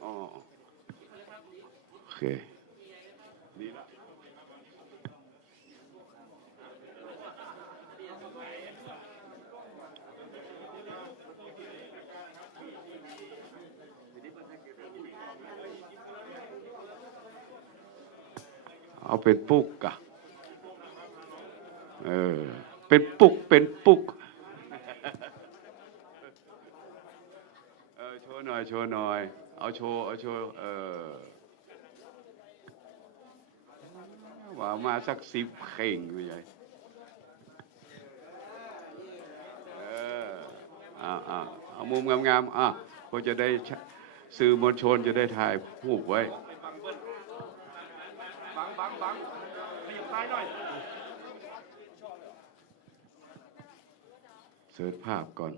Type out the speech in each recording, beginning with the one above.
โอเคดีละเอาเป็นปุกอะเออ เป็นปุก เป็นปุก เออ โชว์หน่อย โชว์หน่อย เอาโชว์เอาโชว์เออว่ามาสักสิบเข่งไม่ใช่เอออ่าอ่าเอามุมงามๆอะก็จะได้ชะสื่อมวลชนจะได้ถ่ายรูปไว้บังบังบังขยับซ้ายหน่อยเสิร์ชภาพก่อน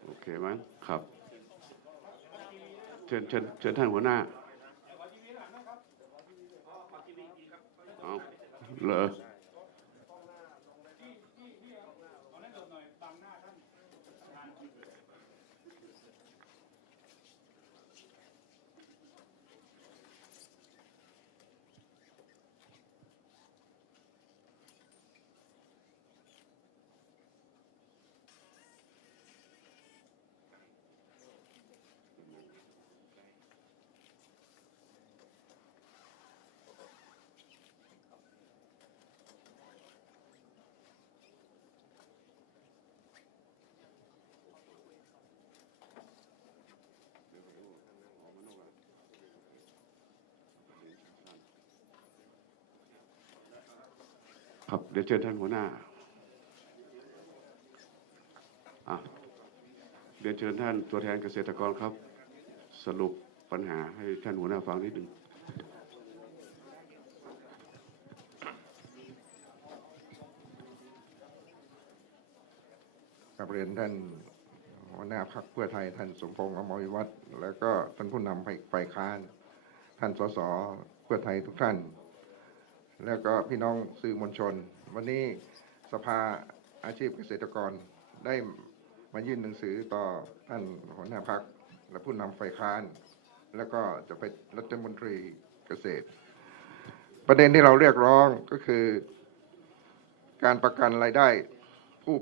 โอ เคไหมครับ เชิญเชิญเชิญท่านหัวหน้าเอาเหรอ ครับเดี๋ยวเชิญท่านหัวหน้าอะเดี๋ยวเชิญท่านตัวแทนเกษตรกรครับ สรุปปัญหาให้ท่านหัวหน้าฟังนิดหนึ่งกับเรียนท่านหัวหน้าพรรคเพื่อไทยท่านสมพงษ์อมรวิวัฒน์แล้วก็ท่านผู้นำฝ่ายค้าน ท่านสสเพื่อไทยทุกท่าน แล้วก็พี่น้องสื่อมวลชน วันนี้สภาอาชีพเกษตรกรได้มายื่นหนังสือต่อท่านหัวหน้าพรรคและผู้นำฝ่ายค้าน แล้วก็จะไปรัฐมนตรีเกษตร ประเด็นที่เราเรียกร้องก็คือ การประกันรายได้ผู้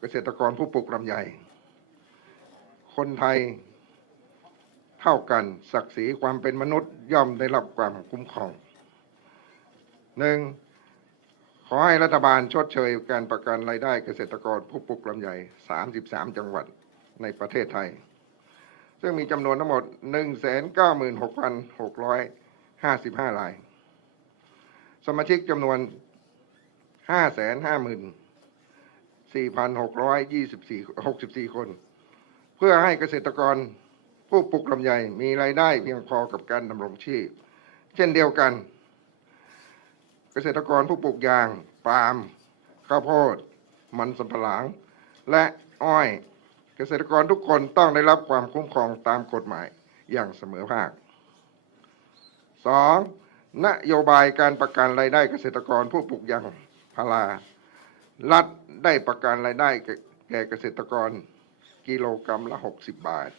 เกษตรกรผู้ปลูกลำไยคนไทยเท่ากันศักดิ์ศรีความเป็นมนุษย์ย่อมได้รับความคุ้มครอง หนึ่งขอให้รัฐบาลชดเชยการประกันรายได้เกษตรกรผู้ปลูกลำไย 33 จังหวัดในประเทศไทย ซึ่งมีจำนวนทั้งหมด 196,655 ราย สมาชิกจำนวน 5 5 4 6 24 64คน เพื่อให้เกษตรกรผู้ปลูกลำไยมีรายได้เพียงพอกับการดำรงชีพ เช่นเดียวกัน เกษตรกรผู้ปลูกยาง ปาล์ม ข้าวโพด มันสำปะหลัง และอ้อย เกษตรกรทุกคนต้องได้รับความคุ้มครองตามกฎหมายอย่างเสมอภาคสองนโยบายการประกันรายได้เกษตรกรผู้ปลูกยางพารา รัฐได้ประกันรายได้แก่เกษตรกรกิโลกรรัมละ 60 บาท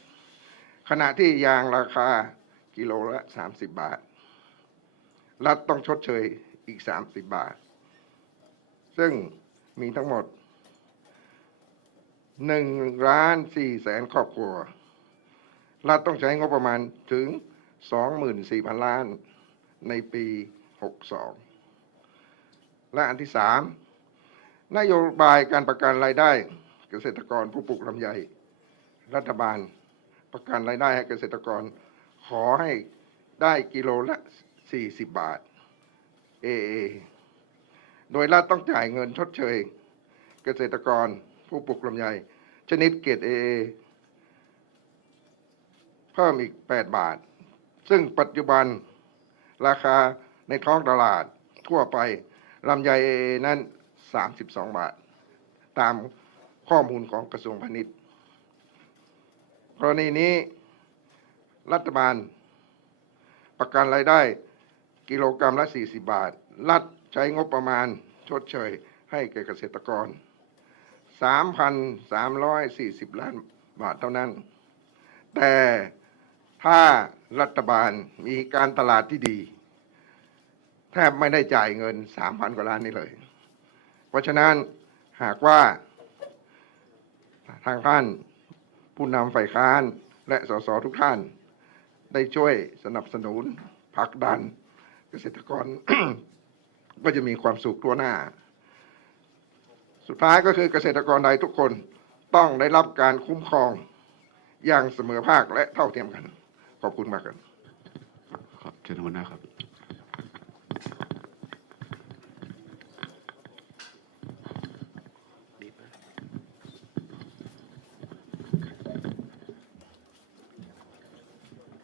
ขณะที่ยางราคากิโลละ 30 บาท รัฐต้องชดเชย อีก 30 บาท ซึ่งมีทั้งหมด1ล้าน4แสนครอบครัว รัฐต้องใช้งบประมาณถึง 24,000 ล้านในปี 62 และอันที่สามนโยบายการประกันรายได้เกษตรกรผู้ปลูกลำไย รัฐบาลประกันรายได้ให้เกษตรกรขอให้ได้กิโลละ 40 บาท AA โดยรัฐต้องจ่ายเงินชดเชย เกษตรกรผู้ปลูกลำไย ชนิดเกรด AA เพิ่มอีก 8 บาท ซึ่งปัจจุบันราคาในท้องตลาดทั่วไปลำไย AA นั้น 32 บาท ตามข้อมูลของกระทรวงพาณิชย์กรณีนี้รัฐบาลประกันรายได้ กิโลกรรัมละ 40 บาท รัฐใช้งบประมาณชดเชยให้แก่เกษตรกร 3,340 ล้านบาทเท่านั้น แต่ถ้ารัฐบาลมีการตลาดที่ดี แทบไม่ได้จ่ายเงิน 3,000 กว่าล้านนี้เลย เพราะฉะนั้นหากว่าทางท่านผู้นำฝ่ายค้านและสสทุกท่าน ได้ช่วยสนับสนุนผลักดัน เกษตรกร ก็จะมีความสุขทั่วหน้า สุดท้ายก็คือเกษตรกรใดทุกคนต้องได้รับการคุ้มครองอย่างเสมอภาคและเท่าเทียมกัน ขอบคุณมากครับครับเชิญหัวหน้าครับ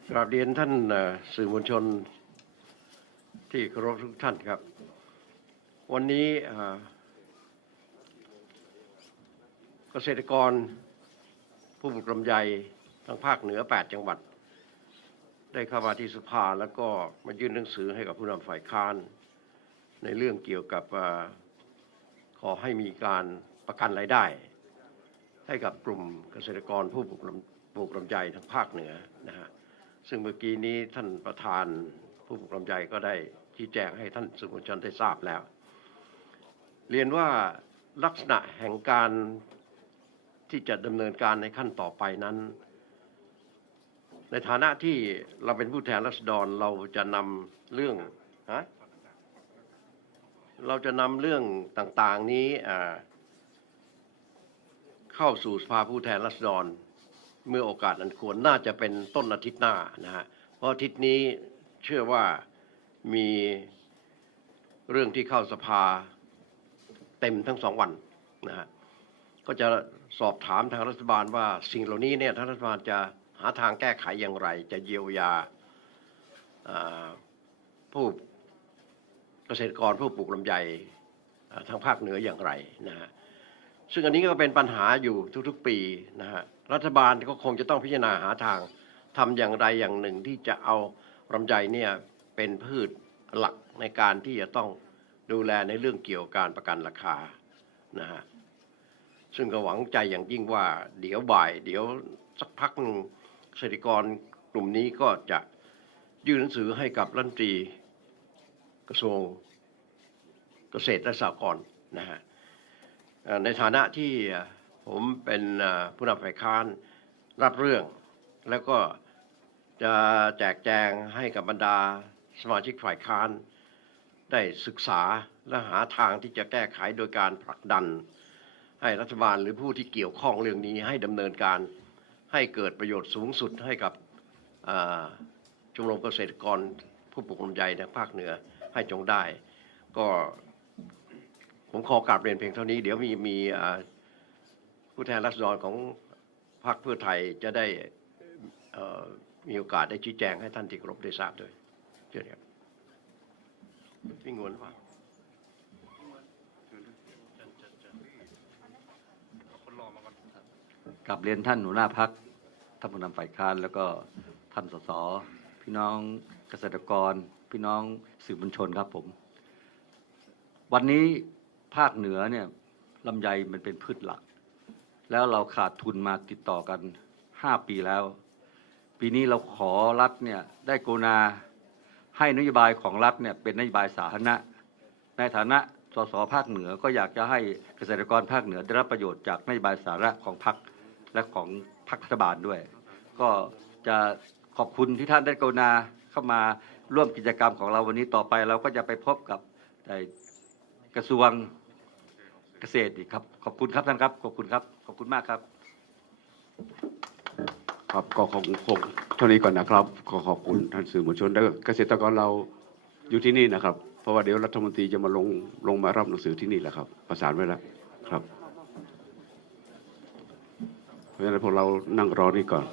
กราบเรียนท่านเอ่อสื่อมวลชน ที่เคารพทุกท่านครับ วันนี้เกษตรกรผู้ปลูกลำไยทั้งภาคเหนือ 8 จังหวัด ได้เข้ามาที่สภาแล้วก็มายื่นหนังสือให้กับผู้นำฝ่ายค้าน ในเรื่องเกี่ยวกับอขอให้มีการประกันรายได้ ให้กับกลุ่มเกษตรกรผู้ปลูกลำปลูกลำไยทั้งภาคเหนือนะฮะซึ่งเมื่อกี้นี้ท่านประธาน ผู้ปกครองใหญ่ก็ได้ชี้แจงให้ท่านสื่อมวลชนได้ทราบแล้ว เรียนว่าลักษณะแห่งการที่จะดำเนินการในขั้นต่อไปนั้น ในฐานะที่เราเป็นผู้แทนรัษฎรเราจะนำเรื่องฮะเราจะนำเรื่องต่างๆนี้เข้าสู่สภาผู้แทนรัษฎรเมื่อโอกาสอันควรน่าจะเป็นต้นอาทิตย์หน้านะฮะเพราะอาทิตย์นี้ เชื่อว่ามีเรื่องที่เข้าสภาเต็มทั้งสองวันนะฮะก็จะสอบถามทางรัฐบาลว่าสิ่งเหล่านี้เนี่ยทางรัฐบาลจะหาทางแก้ไขอย่างไร จะเยียวยาผู้เกษตรกรผู้ปลูกลำไยทางภาคเหนืออย่างไรนะฮะซึ่งอันนี้ก็เป็นปัญหาอยู่ทุกๆปีนะฮะรัฐบาลก็คงจะต้องพิจารณาหาทางทำอย่างไรอย่างหนึ่งที่จะเอา ลำไยเนี่ยเป็นพืชหลักในการที่จะต้องดูแลในเรื่องเกี่ยวกับการประกันราคานะฮะซึ่งก็หวังใจอย่างยิ่งว่าเดี๋ยวบ่าย เดี๋ยวสักพักหนึ่งเกษตรกรกลุ่มนี้ก็จะยื่นหนังสือให้กับรัฐมนตรีกระทรวงเกษตรและสหกรณ์นะฮะในฐานะที่ผมเป็นผู้นำฝ่ายค้านรับเรื่องแล้วก็ จะแจกแจงให้กับบรรดาสมาชิกฝ่ายค้าน ได้ศึกษาและหาทางที่จะแก้ไขโดยการผลักดัน ให้รัฐบาลหรือผู้ที่เกี่ยวข้องเรื่องนี้ให้ดำเนินการให้เกิดประโยชน์สูงสุดให้กับเอ่อชมรมเกษตรกรผู้ปลูกลำไยในภาคเหนือให้จงได้ ก็ผมขอกราบเรียนเพียงเท่านี้ เดี๋ยวมีมีผู้แทนรัษฎรของพรรคเพื่อไทยจะได้อ่อ มีโอกาสได้ชี้แจงให้ท่านที่เคารพได้ทราบด้วยเชิญครับพี่งวนว่าครับกลับเรียนท่านหัวหน้าพักท่านผู้นำฝ่ายค้านแล้วก็ท่านสสพี่น้องเกษตรกร พี่น้องสื่อมวลชนครับผม วันนี้ภาคเหนือเนี่ยลำไยมันเป็นพืชหลัก แล้วเราขาดทุนมาติดต่อกันห้าปีแล้ว ปีนี้เราขอรัฐเนี่ยได้กรุณาให้นโยบายของรัฐเนี่ยเป็นนโยบายสาธารณะ ในฐานะสสภาคเหนือก็อยากจะให้เกษตรกรภาคเหนือได้รับประโยชน์จากนโยบายสาระของพรรคและของพรรครัฐบาลด้วย ก็จะขอบคุณที่ท่านได้กรุณาเข้ามาร่วมกิจกรรมของเราวันนี้ต่อไป เราก็จะไปพบกับกระทรวงเกษตรอีกครับ ขอบคุณครับท่านครับ ขอบคุณครับ ขอบคุณมากครับ ครับก็คงคงเท่านี้ก่อนนะครับขอขอบคุณท่านสื่อมวลชนและเกษตรกรเราอยู่ที่นี่นะครับ เพราะว่าเดี๋ยวรัฐมนตรีจะมาลงลงมารับหนังสือที่นี่แหละครับ ประสานไว้แล้วครับ เพราะฉะนั้นพวกเรานั่งรอนี่ก่อน